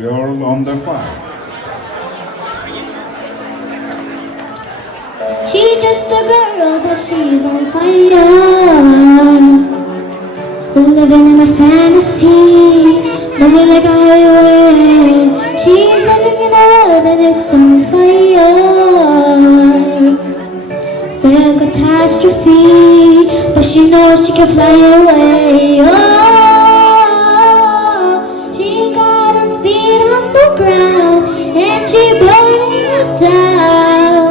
Girl on the fire. She's just a girl, but she's on fire. Living in a fantasy, moving like a highway. She's living in a world and it's on fire. Fair catastrophe, but she knows she can fly away. She got her feet on the ground and she burning it down.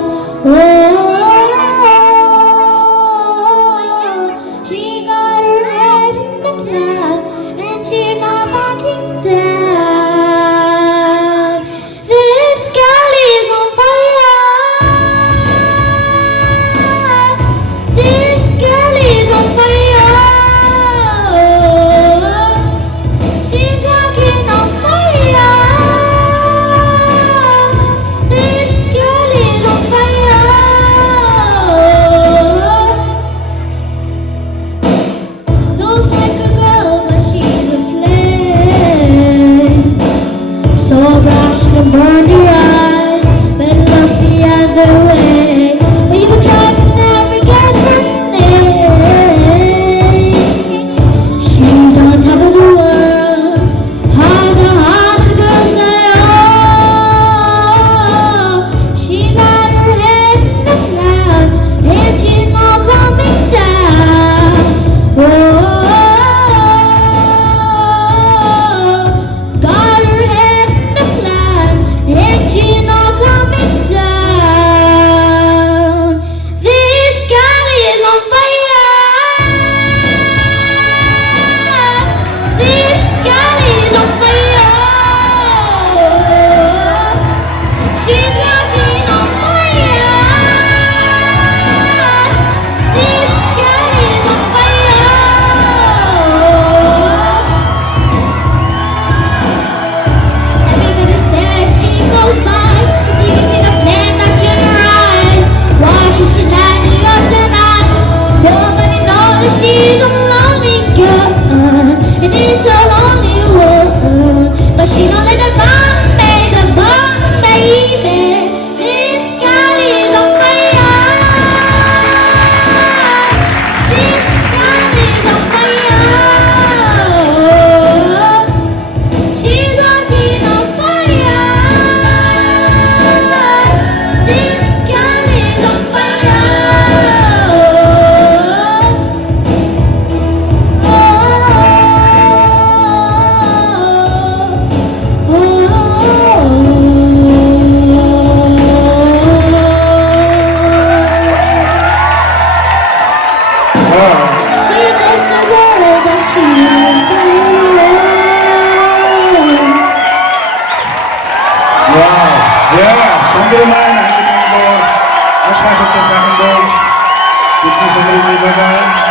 She got her head in the cloud and she's not backing down. This girl is on fire. This girl is on fire. She's walking on fire. This girl is on fire. Looks like a girl, but she's a flame. So bright she can burn your eyes, but look the other way. But you can try to never get her name. She's on top of the world. Harder, harder, the girls say, oh. She got her head in the cloud, and she's not coming down. Got her head in the cloud, and she's not coming down. This girl is on fire. This girl is on fire. She's walking on fire. This girl is on fire. Everybody says she goes by. Did you see the flame that's in her eyes? Why should she light you up tonight? Nobody knows that she's a lonely girl, and it's a lonely world. But she don't let the bomb, baby. This girl is on fire. This girl is on fire. She's walking on fire. This girl is on fire. She's just a girl, but she's on fire. Wow. Yeah, zonder mij eindigen we de waarschijnlijk de Good news, bye bye.